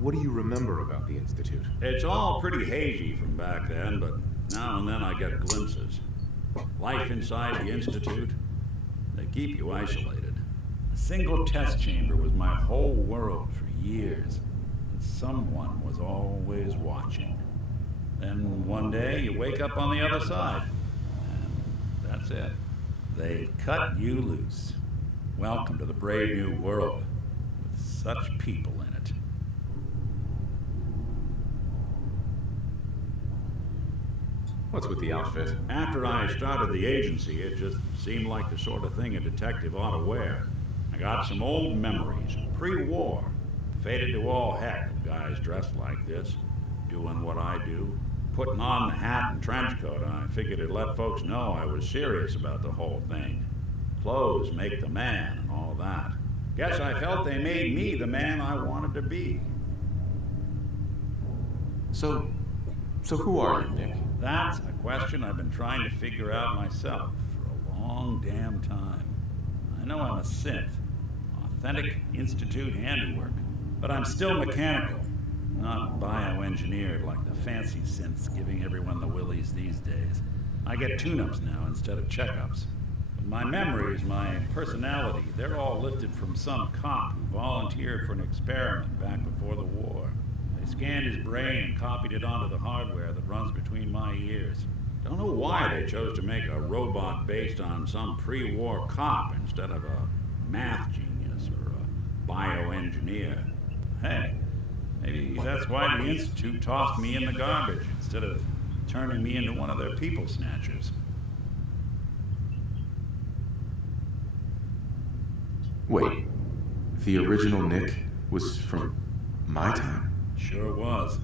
What do you remember about the Institute? It's all pretty hazy from back then, but now and then I get glimpses. Life inside the Institute, they keep you isolated. A single test chamber was my whole world for years, and someone was always watching. Then one day you wake up on the other side, and that's it. They've cut you loose. Welcome to the brave new world, with such people in it. What's with the outfit? After I started the agency, it just seemed like the sort of thing a detective ought to wear. I got some old memories, pre-war. Faded to all heck of guys dressed like this, doing what I do. Putting on the hat and trench coat, I figured it'd let folks know I was serious about the whole thing. Clothes make the man and all that. Guess I felt they made me the man I wanted to be. So who are you, Nick? That's a question I've been trying to figure out myself for a long damn time. I know I'm a synth, authentic Institute handiwork, but I'm still mechanical, not bioengineered like the fancy synths giving everyone the willies these days. I get tune-ups now instead of checkups. But my memories, my personality, they're all lifted from some cop who volunteered for an experiment back before the war. They scanned his brain and copied it onto the hardware that runs between my ears. Don't know why they chose to make a robot based on some pre-war cop instead of a math genius or a bioengineer. Hey, maybe that's why the Institute tossed me in the garbage instead of turning me into one of their people snatchers. Wait, the original Nick was from my time? Sure was.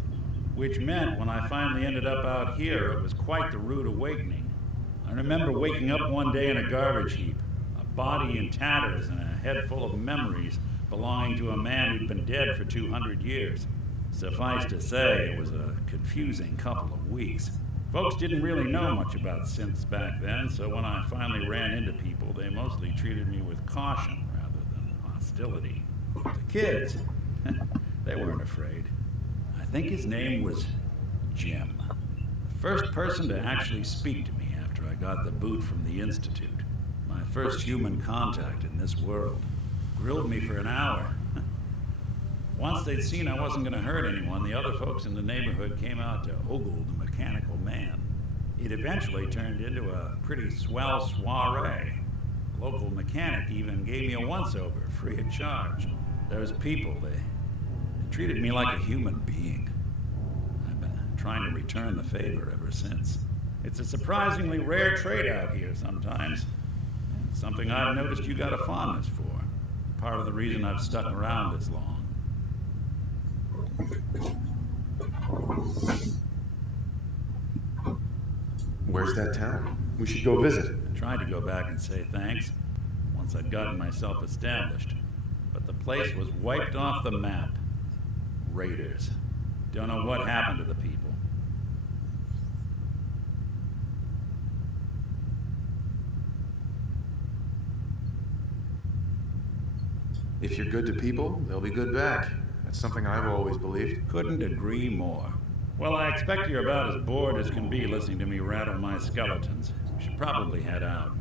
Which meant when I finally ended up out here, it was quite the rude awakening. I remember waking up one day in a garbage heap, a body in tatters and a head full of memories belonging to a man who'd been dead for 200 years. Suffice to say, it was a confusing couple of weeks. Folks didn't really know much about synths back then, so when I finally ran into people, they mostly treated me with caution rather than hostility. But the kids, they weren't afraid. I think his name was Jim. The first person to actually speak to me after I got the boot from the Institute. My first human contact in this world. Grilled me for an hour. Once they'd seen I wasn't going to hurt anyone, the other folks in the neighborhood came out to ogle the mechanical man. It eventually turned into a pretty swell soiree. The local mechanic even gave me a once-over, free of charge. Those people, they treated me like a human being. I've been trying to return the favor ever since. It's a surprisingly rare trait out here sometimes. And something I've noticed you got a fondness for. Part of the reason I've stuck around this long. Where's that town? We should go visit. I tried to go back and say thanks once I'd gotten myself established. But the place was wiped off the map. Raiders. Don't know what happened to the people. If you're good to people, they'll be good back. That's something I've always believed. Couldn't agree more. Well, I expect you're about as bored as can be listening to me rattle my skeletons. We should probably head out.